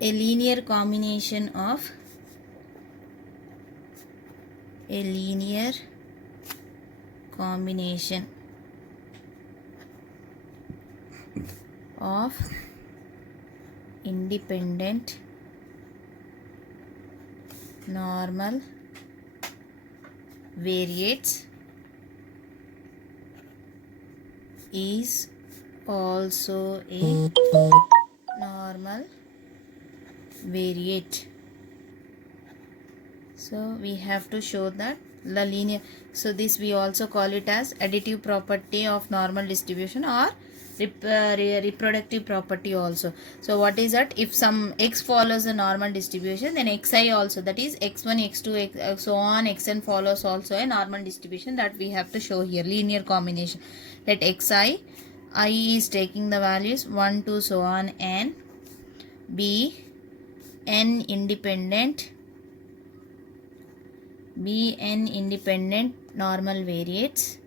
a linear combination of a linear combination of independent normal variates is also a normal variate. So we have to show that the linear, so this we also call it as additive property of normal distribution or reproductive property also. So what is that? If some x follows a normal distribution, then xi also, that is x1 x2 so on xn follows also a normal distribution, that we have to show here linear combination. Let xi, I is taking the values 1 2 so on n, b n independent normal variates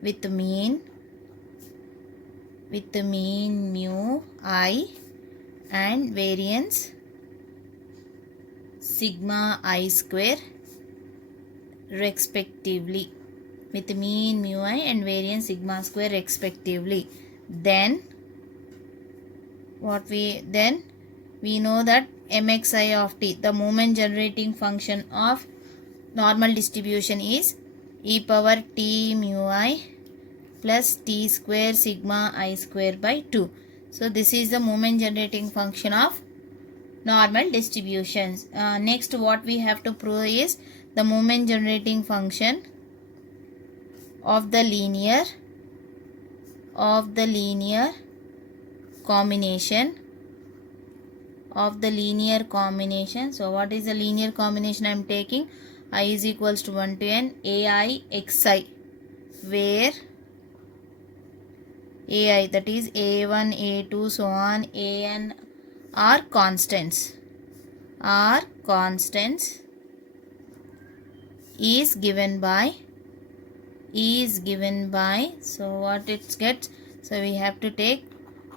with mean mu I and variance sigma I square respectively, with mean mu I and variance sigma square respectively. Then we know that mxi of t, the moment generating function of normal distribution, is e power t mu I plus t square sigma I square by 2. So this is the moment generating function of normal distributions. Next what we have to prove is the moment generating function of the linear combination. So what is the linear combination I am taking? I is equals to 1 to n ai xi, where ai, that is a1 a2 so on an are constants is given by so what it gets, so we have to take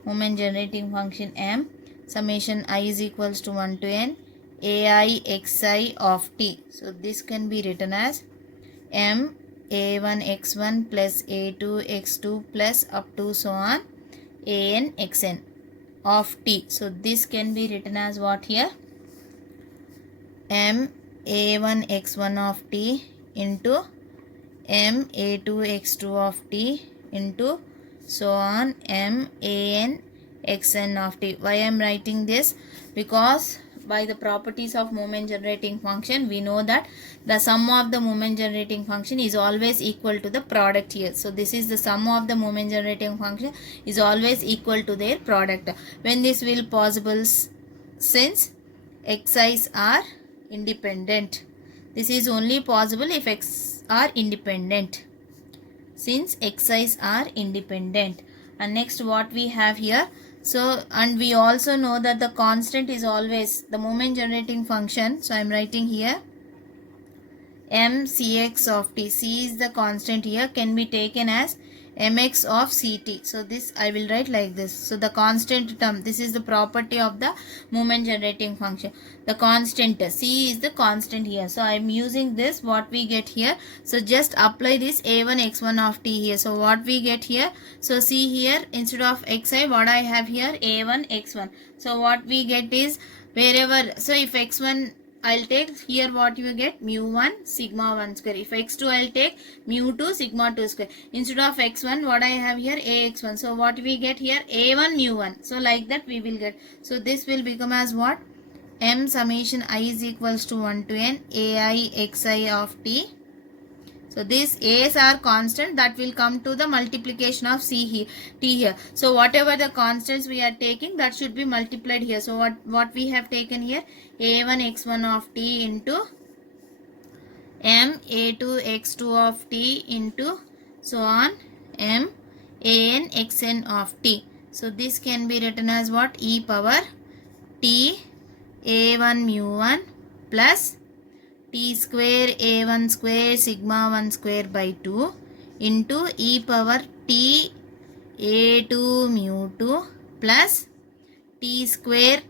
moment generating function m summation I is equals to 1 to n ai xi of t. So this can be written as m a1 x1 plus a2 x2 plus up to so on an xn of t. So this can be written as what here? m a1 x1 of t into m a2 x2 of t into so on m an xn of t. Why I am writing this? Because by the properties of moment generating function, we know that the sum of the moment generating function is always equal to the product here. So this is the sum of the moment generating function is always equal to their product. When this will possible? Since xi's are independent. This is only possible if x are independent. Since xi's are independent. And next what we have here? So, and we also know that the constant is always the moment generating function. So I am writing here m cx of t. C is the constant here, can be taken as mx of ct. So this I will write like this. So the constant term, this is the property of the moment generating function. The constant c is the constant here. So I am using this, what we get here. So just apply this a1 x1 of t here. So what we get here? So see here, instead of xi, what I have here? a1 x1. So what we get is wherever, so if x1 I'll take here, what you get? Mu1 sigma 1 square. If x2 I'll take mu2 sigma 2 square. Instead of x1, what I have here? ax1. So what we get here? a1 mu1. So like that we will get. So this will become as what? M summation I is equals to 1 to n ai xi of t. So these a's are constant, that will come to the multiplication of t here. So whatever the constants we are taking, that should be multiplied here. So what we have taken here? a1 x1 of t into m a2 x2 of t into so on m an xn of t. So this can be written as what? E power t a1 mu1 plus t square a1 square sigma 1 square by 2 into e power t a2 mu 2 plus t square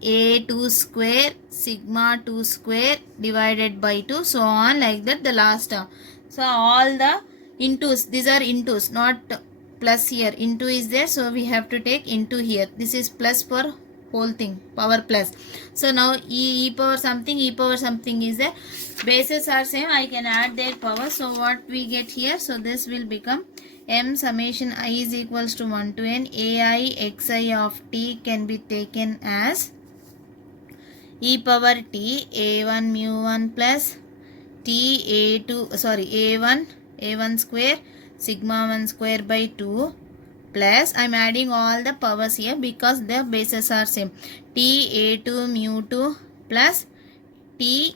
a2 square sigma 2 square divided by 2, so on like that the last term. So all the intos, these are intos, not plus here. Into is there, so we have to take into here. This is plus for whole thing, power plus. So now e power something is there. Bases are same, I can add their power. So what we get here, so this will become m summation I is equals to 1 to n ai xi of t can be taken as e power t a1 mu 1 plus t a2 a1 square sigma 1 square by 2 plus I am adding all the powers here because the bases are same. T a2 mu 2 plus t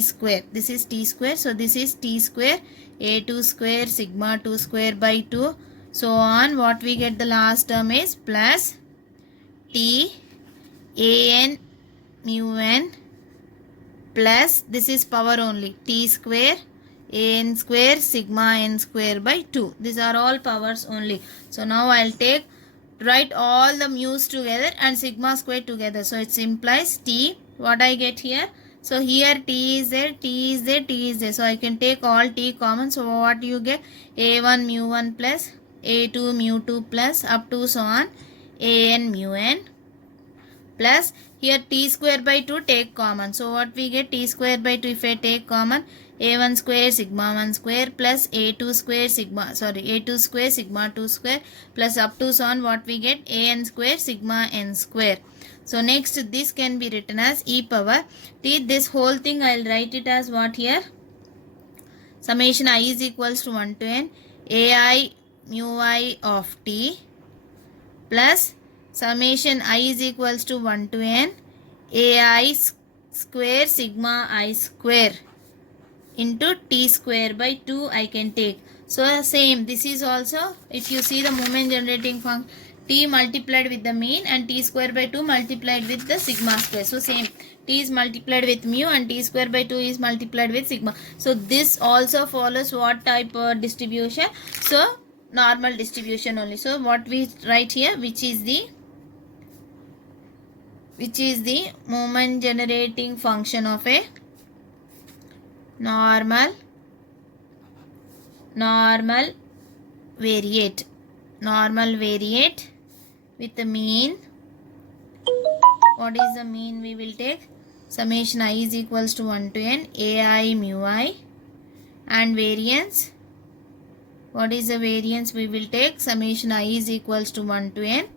square. This is t square. So this is t square a2 square sigma 2 square by 2. So on, what we get the last term is plus t an mu n plus, this is power only, t square an square sigma n square by 2. These are all powers only. So now I'll write all the mu's together and sigma square together. So it implies t, what I get here. So here t is there, t is there, t is there. So I can take all t common. So what you get, a1 mu 1 plus a2 mu 2 plus up to so on an mu n plus here t square by 2 take common. So what we get, t square by 2 if I take common, a1 square sigma 1 square plus a2 square sigma 2 square plus up to so on, what we get, an square sigma n square. So next this can be written as e power t. This whole thing I will write it as what here, summation I is equals to 1 to n ai mu I of t plus summation I is equals to 1 to n ai square sigma I square into t square by 2 I can take. So same, this is also, if you see the moment generating function, t multiplied with the mean and t square by 2 multiplied with the sigma square. So same, t is multiplied with mu and t square by 2 is multiplied with sigma. So this also follows what type of distribution? So normal distribution only. So what we write here, which is the moment generating function of a normal variate with the mean. What is the mean? We will take summation I is equals to 1 to n ai mu I and variance. What is the variance? We will take summation I is equals to 1 to n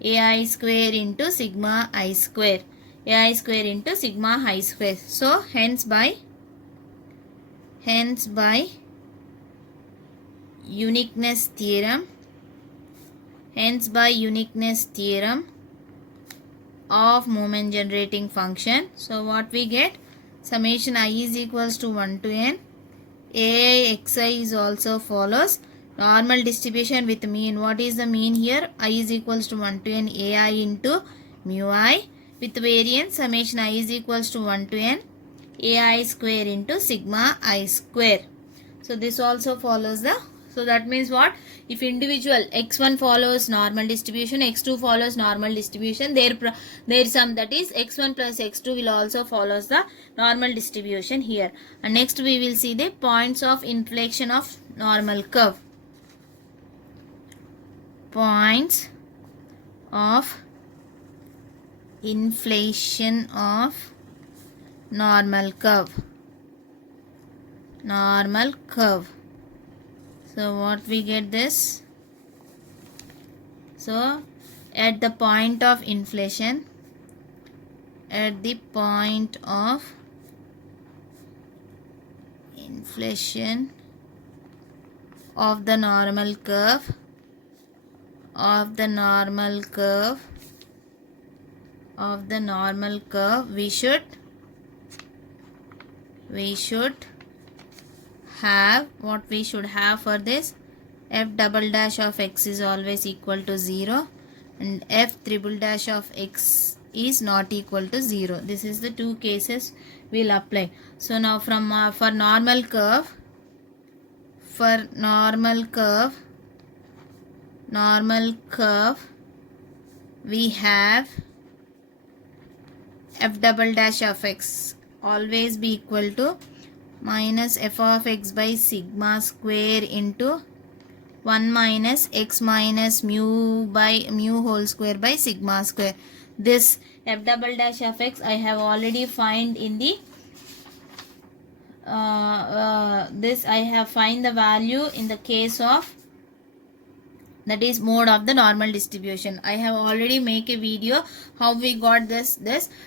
ai square into sigma I square, ai square into sigma I square. So hence by uniqueness theorem of moment generating function. So what we get, summation I is equals to 1 to n ai xi is also follows normal distribution with mean. What is the mean here? I is equals to 1 to n ai into mu I with variance summation I is equals to 1 to n ai square into sigma I square. So this also follows the, so that means what, if individual x1 follows normal distribution, x2 follows normal distribution, there is some, that is x1 plus x2 will also follows the normal distribution here. And next we will see the points of inflection of normal curve. Points of inflation of normal curve. So what we get this, so at the point of inflation, of the normal curve, we should have, what we should have for this, f double dash of x is always equal to 0 and f triple dash of x is not equal to 0. This is the two cases we'll apply. So now from for normal curve normal curve, we have f double dash of x always be equal to minus f of x by sigma square into 1 minus x minus mu by mu whole square by sigma square. This f double dash of x I have already find in the this I have find the value in the case of, that is mode of the normal distribution. I have already make a video how we got this.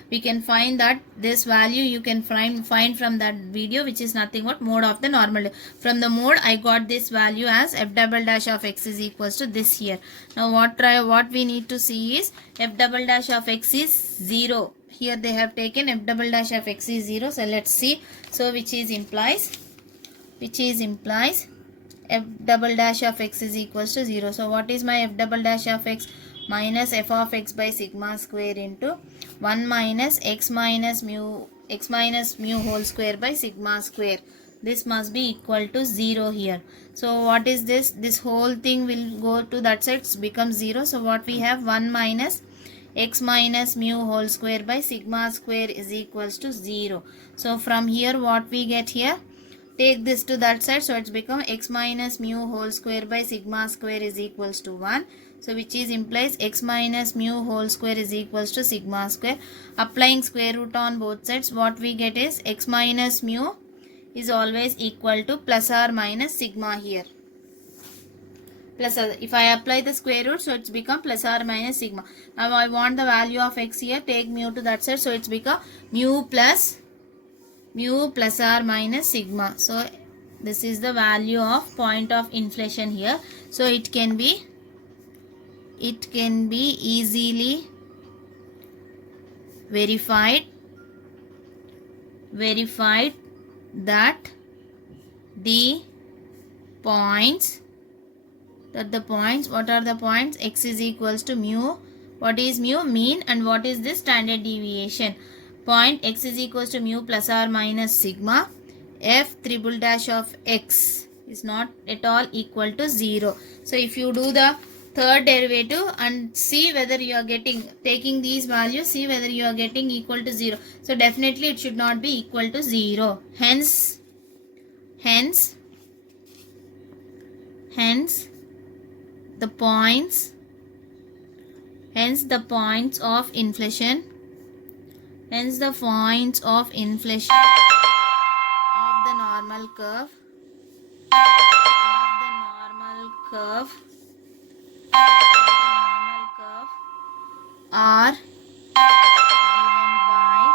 We can find that this value you can find from that video, which is nothing but mode of the normal. From the mode I got this value as f double dash of x is equals to this here. Now what we need to see is f double dash of x is 0. Here they have taken f double dash of x is 0. So let's see. So which implies f double dash of x is equals to 0. So what is my f double dash of x? Minus f of x by sigma square into 1 minus x minus mu whole square by sigma square. This must be equal to 0 here. So what is this? This whole thing will go to that side, become 0. So what we have, 1 minus x minus mu whole square by sigma square is equals to 0. So from here what we get here? Take this to that side, so it's become x minus mu whole square by sigma square is equals to 1. So which implies x minus mu whole square is equals to sigma square. Applying square root on both sides, what we get is x minus mu is always equal to plus or minus sigma here. Plus, if I apply the square root, so it's become plus or minus sigma. Now I want the value of x here, take mu to that side, so it's become mu plus or minus sigma. So this is the value of point of inflation here. So it can be easily verified that the points, what are the points? X is equals to mu. What is mu? Mean. And what is this? Standard deviation. Point x is equals to mu plus or minus sigma. F triple dash of x is not at all equal to 0. So if you do the third derivative and see whether you are taking these values, see whether you are getting equal to 0. So definitely it should not be equal to 0. Hence the points of inflation of the normal curve are given by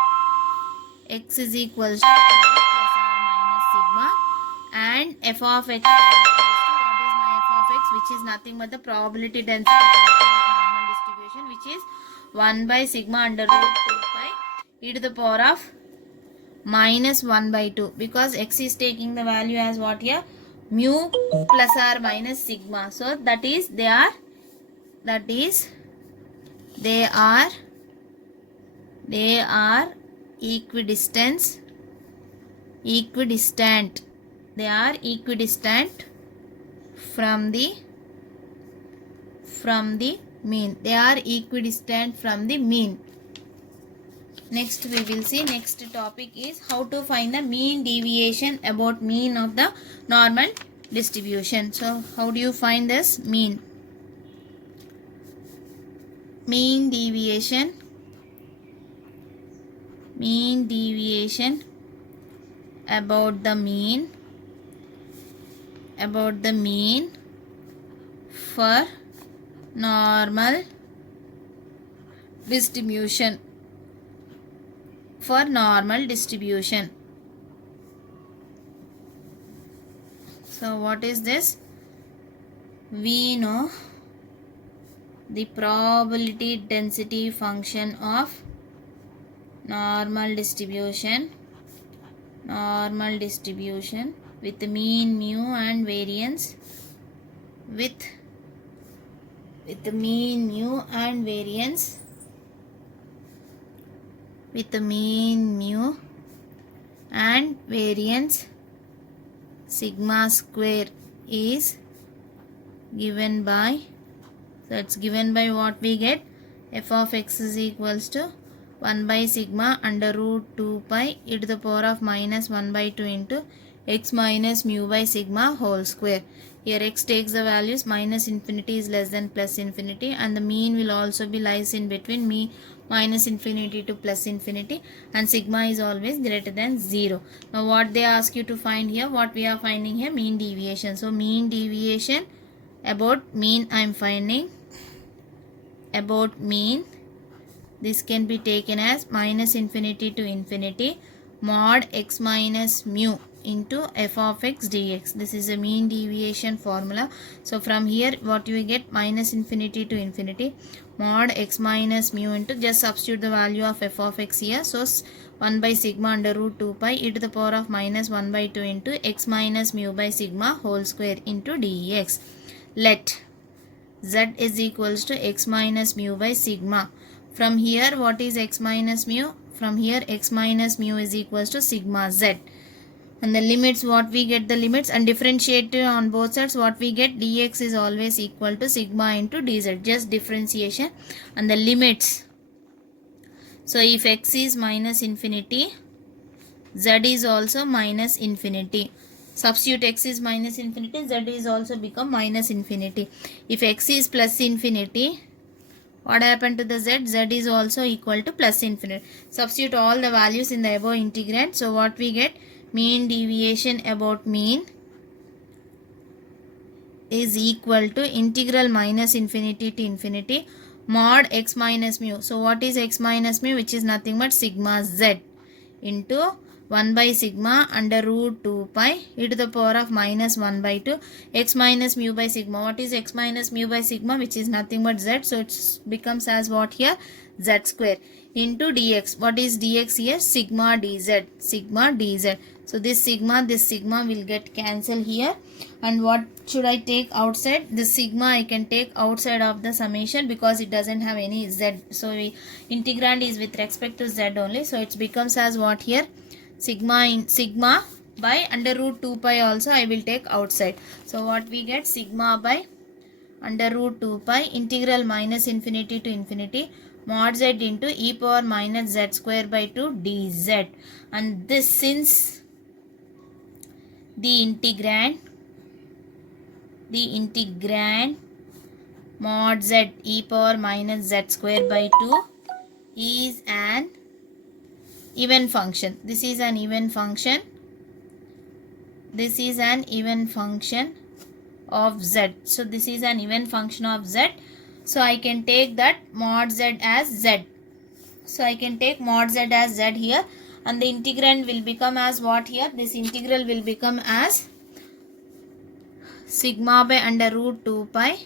x is equals to plus or minus sigma, and f of x is equals to, what is my f of x, which is nothing but the probability density of normal distribution, which is 1 by sigma under root 2 pi e to the power of minus 1 by 2, because x is taking the value as what here? Mu plus or minus sigma. So that is they are equidistant. They are equidistant from the mean. They are equidistant from the mean. Next we will see, next topic is how to find the mean deviation about mean of the normal distribution. So how do you find this mean? Mean deviation about the mean for normal distribution. So what is this? We know the probability density function of normal distribution with mean mu and variance with the mean mu and variance sigma square is given by So it's given by what we get, f of x is equals to 1 by sigma under root 2 pi e to the power of minus 1 by 2 into x minus mu by sigma whole square. Here x takes the values, minus infinity is less than plus infinity, and the mean will also be lies in between minus infinity to plus infinity, and sigma is always greater than 0. Now what they ask you to find here, what we are finding here, mean deviation. So mean deviation about mean I am finding, about mean, this can be taken as minus infinity to infinity mod x minus mu into f of x dx. This is a mean deviation formula. So from here what you get, minus infinity to infinity mod x minus mu into, just substitute the value of f of x here. So 1 by sigma under root 2 pi e to the power of minus 1 by 2 into x minus mu by sigma whole square into dx. Let z is equals to x minus mu by sigma. From here what is x minus mu? From here x minus mu is equals to sigma z. And the limits, what we get the limits, and differentiate on both sides, what we get, dx is always equal to sigma into dz, just differentiation. And the limits, so if x is minus infinity, z is also minus infinity. Substitute x is minus infinity, z is also become minus infinity. If x is plus infinity, what happened to the z? Z is also equal to plus infinity. Substitute all the values in the above integrand. So what we get, mean deviation about mean is equal to integral minus infinity to infinity mod x minus mu. So what is x minus mu? Which is nothing but sigma z into 1 by sigma under root 2 pi e to the power of minus 1 by 2 x minus mu by sigma. What is x minus mu by sigma? Which is nothing but z. So it becomes as what here, z square into dx. What is dx here? Sigma dz. Sigma dz. So this sigma will get cancelled here. And what should I take outside? This sigma I can take outside of the summation because it doesn't have any z. So integrand is with respect to z only. So it becomes as what here? Sigma by under root 2 pi also I will take outside. So what we get, sigma by under root 2 pi integral minus infinity to infinity mod z into e power minus z square by 2 dz. And this, since the integrand mod z e power minus z square by 2 is an even function. This is an even function. This is an even function of z. So this is an even function of z. So I can take that mod z as z. So I can take mod z as z here, and the integrand will become as what here? This integral will become as sigma by under root 2 pi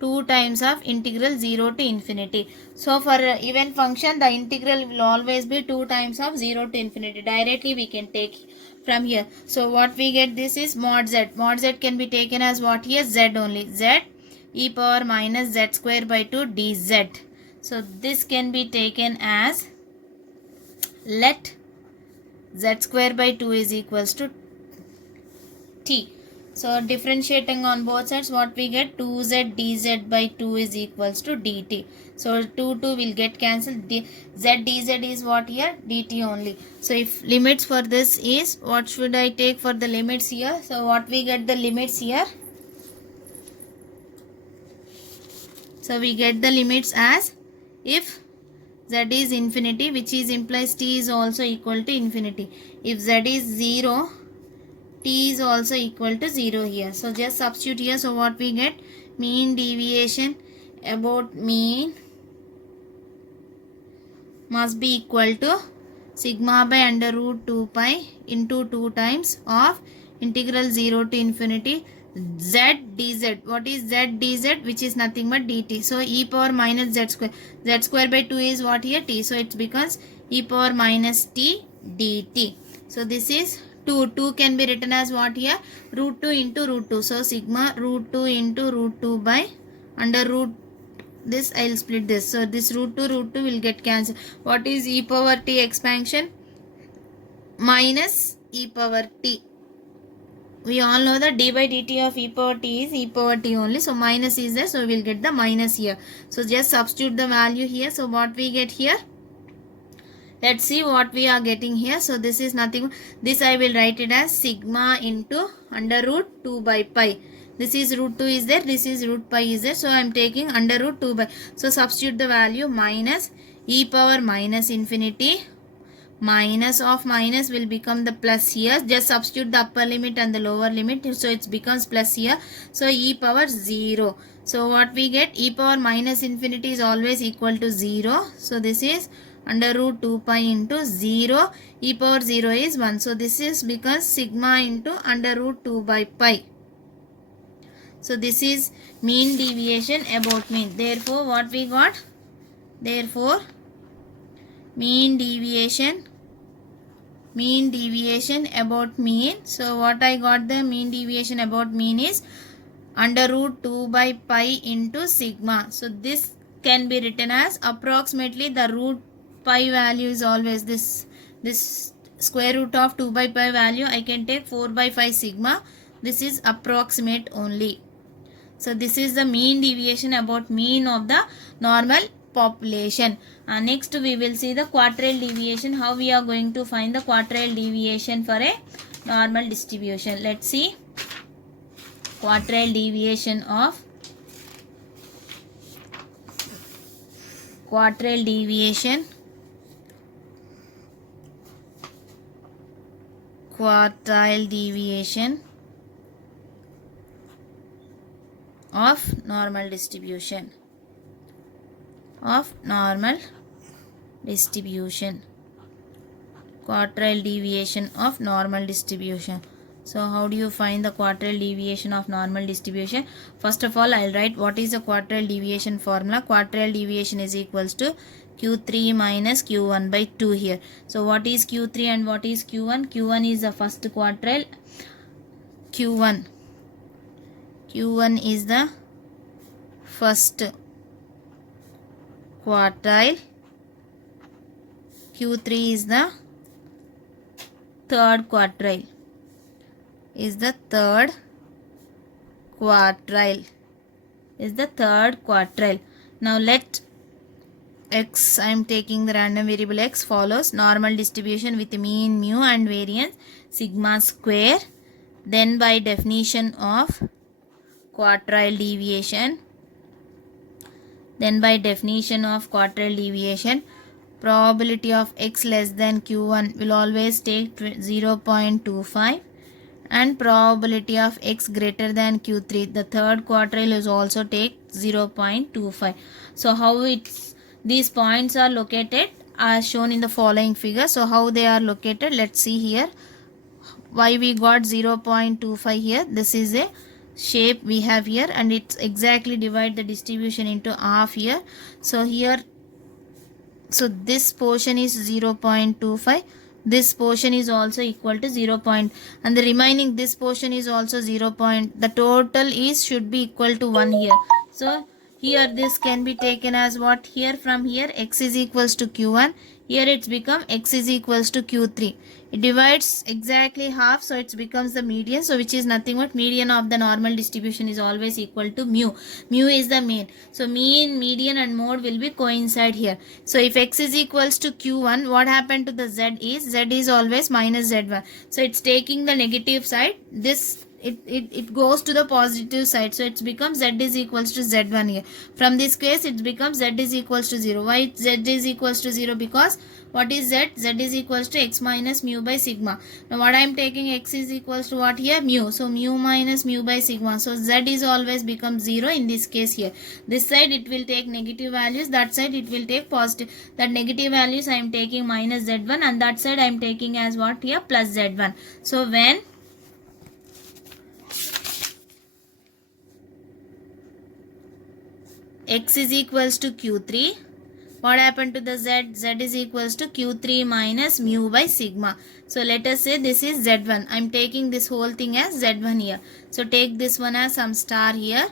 2 times of integral 0 to infinity. So for even function, the integral will always be 2 times of 0 to infinity. Directly we can take from here. So what we get, this is mod z. Mod z can be taken as what here? Z only. Z e power minus z square by 2 dz. So this can be taken as, let z square by 2 is equals to t. So differentiating on both sides, what we get, 2z dz by 2 is equals to dt. So 2 will get cancelled. Z dz is what here? dt only. So if limits for this is, what should I take for the limits here? So what we get the limits here? So we get the limits as, if z is infinity, which is implies t is also equal to infinity. If z is 0, t is also equal to 0 here. So just substitute here. So what we get, mean deviation about mean must be equal to sigma by under root 2 pi into 2 times of integral 0 to infinity z dz. What is z dz? Which is nothing but dt. So e power minus z square. Z square by 2 is what here? T. So it becomes e power minus t dt. So this is 2. 2 can be written as what here? Root 2 into root 2. So sigma root 2 into root 2 by under root this, I will split this. So this root 2 will get cancelled. What is e power t expansion? Minus e power t. we all know that d by dt of e power t is e power t only. So minus is there. So we will get the minus here. So just substitute the value here. So what we get here? Let's see what we are getting here. So this is nothing. This I will write it as sigma into under root 2 by pi. This is root 2 is there. This is root pi is there. So I am taking under root 2 by. So substitute the value minus e power minus infinity. Minus of minus will become the plus here. Just substitute the upper limit and the lower limit. So it becomes plus here. So e power 0. So what we get? E power minus infinity is always equal to 0. So this is under root 2 pi into 0. E power 0 is 1. So this is because sigma into under root 2 by pi. So this is mean deviation about mean. Therefore what we got? Therefore mean deviation about mean. So what I got, the mean deviation about mean is under root 2 by pi into sigma. So this can be written as approximately the root pi value is always this square root of 2 by pi value. I can take 4 by 5 sigma. This is approximate only. So this is the mean deviation about mean of the normal population. Next we will see the quartile deviation. How we are going to find the quartile deviation for a normal distribution. Let's see quartile deviation of of normal distribution. Quartile deviation of normal distribution. So how do you find the quartile deviation of normal distribution? First of all, I'll write what is the quartile deviation formula. Quartile deviation is equals to Q3 minus Q1 by 2 here. So what is Q3 and what is Q1? Q1 is the first quartile. Q1 is the first quartile. Q3 is the third quartile. Now let x, I am taking the random variable x, follows normal distribution with mean, mu and variance sigma square. Then by definition of quartile deviation, probability of x less than q1 will always take 0.25, and probability of x greater than q3, the third quartile, is also take 0.25. So how these points are located as shown in the following figure. So how they are located, let's see here. Why we got 0.25 here? This is a shape we have here, and it's exactly divide the distribution into half here. So here, so this portion is 0.25, this portion is also equal to 0. And the remaining this portion is also 0. The total is should be equal to 1 here. So here this can be taken as what? Here from here x is equals to q1. Here it's become x is equals to q3. It divides exactly half, so it becomes the median. So which is nothing but median of the normal distribution is always equal to mu. Mu is the mean. So mean, median and mode will be coincide here. So if x is equals to q1, what happened to the z is always minus z1. So it's taking the negative side. This it goes to the positive side, so it becomes z is equals to z1 here. From this case it becomes z is equals to 0. Why z is equals to 0? Because what is z? Z is equals to x minus mu by sigma. Now what I am taking, x is equals to what here? Mu. So mu minus mu by sigma. So z is always become 0 in this case here. This side it will take negative values, that side it will take positive. That negative values I am taking minus z1, and that side I am taking as what here? Plus z1. So when x is equals to q3, what happened to the z? Z is equals to q3 minus mu by sigma. So let us say this is z1. I am taking this whole thing as z1 here. So take this one as some star here.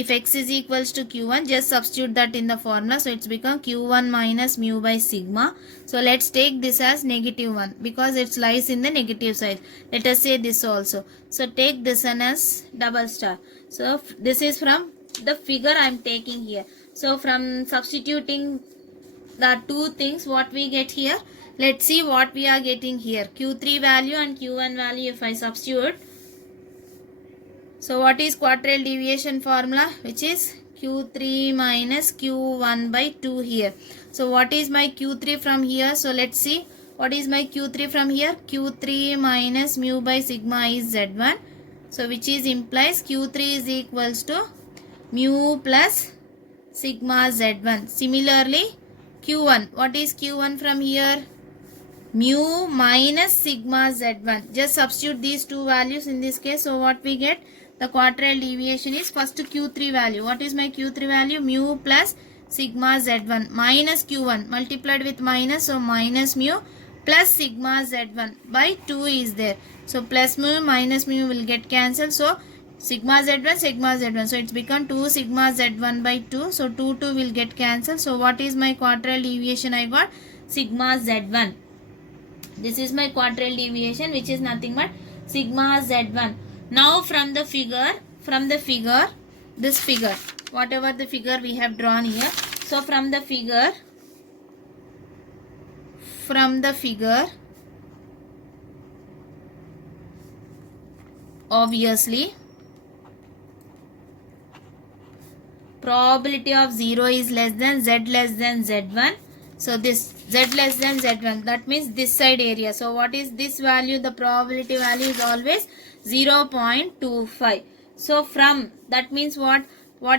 if x is equals to q1, just substitute that in the formula. So it's become q1 minus mu by sigma. So let's take this as -1 because it lies in the negative side. Let us say this also. So take this one as double star. So this is from the figure I am taking here. So from substituting the two things, what we get here, let's see what we are getting here. Q3 value and Q1 value if I substitute. So what is quadrilateral deviation formula, which is Q3 minus Q1 by 2 here. So what is my Q3 from here? So let's see what is my Q3 from here. Q3 minus mu by sigma is Z1. So which is implies Q3 is equals to mu plus sigma Z1. Similarly Q1, what is Q1 from here? Mu minus sigma Z1. Just substitute these two values in this case. So what we get? The quadrilateral deviation is first Q3 value. What is my Q3 value? Mu plus sigma Z1 minus Q1 multiplied with minus. So minus mu plus sigma Z1 by 2 is there. So plus mu minus mu will get cancelled. So sigma Z1, sigma Z1. So it's become 2 sigma Z1 by 2. So 2 will get cancelled. So what is my quadrilateral deviation? I got sigma Z1. This is my quadrilateral deviation, which is nothing but sigma Z1. Now from the figure, this figure, whatever the figure we have drawn here. So from the figure, obviously, probability of 0 is less than Z1. So this Z less than Z1, that means this side area. So what is this value? The probability value is always 0.25. So from that means what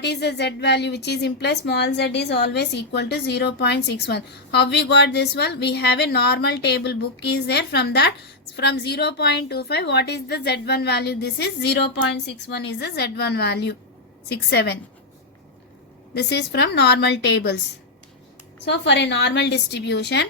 is the Z value, which is implies small z is always equal to 0.61. How we got this one? We have a normal table book is there. From that, from 0.25, what is the Z1 value? This is 0.61 is the Z1 value. 67. This is from normal tables. So for a normal distribution,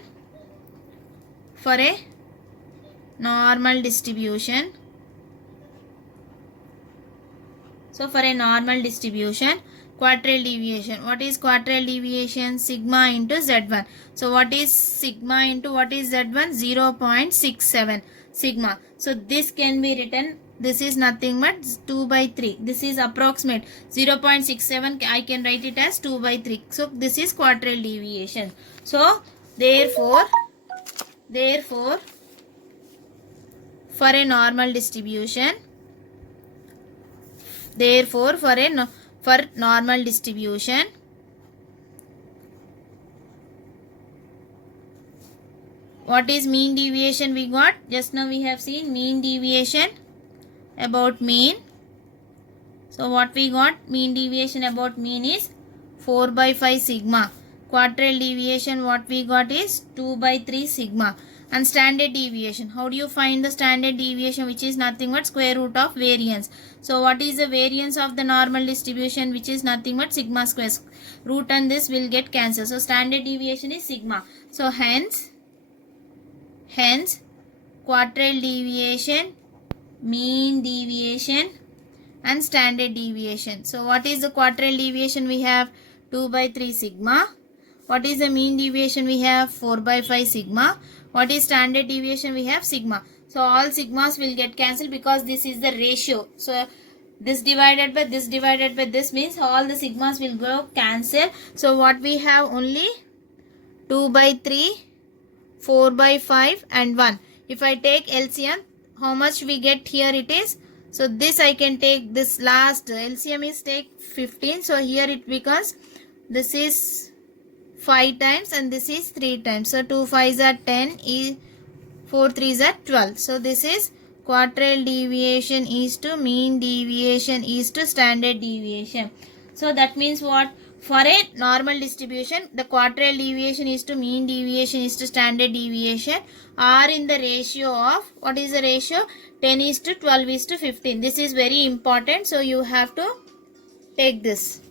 quadrilateral deviation. What is quadrilateral deviation? Sigma into Z1. So what is sigma into what is Z1? 0.67 sigma. So this can be written, this is nothing but 2 by 3. This is approximate 0.67. I can write it as 2 by 3. So this is quadrilateral deviation. So therefore for a normal distribution, for normal distribution, what is mean deviation we got? Just now we have seen mean deviation about mean. So what we got? Mean deviation about mean is 4 by 5 sigma. Quadrilateral deviation what we got is 2 by 3 sigma. And standard deviation, how do you find the standard deviation, which is nothing but square root of variance? So what is the variance of the normal distribution, which is nothing but sigma square? Root and this will get cancelled. So standard deviation is sigma. So hence quadrilateral deviation, mean deviation and standard deviation. So what is the quadrilateral deviation? We have 2 by 3 sigma. What is the mean deviation? We have 4 by 5 sigma. What is standard deviation? We have sigma. So all sigmas will get cancelled because this is the ratio. So this divided by this divided by this means all the sigmas will go cancel. So what we have? Only 2 by 3, 4 by 5 and 1. If I take LCM, how much we get here it is? So this I can take this last LCM is take 15. So here it becomes, this is 5 times and this is 3 times. So 2 5s are 10, 4 3s are 12. So this is quadrilateral deviation is to mean deviation is to standard deviation. So that means what? For a normal distribution, the quadrilateral deviation is to mean deviation is to standard deviation are in the ratio of, what is the ratio? 10 is to 12 is to 15. This is very important. So you have to take this.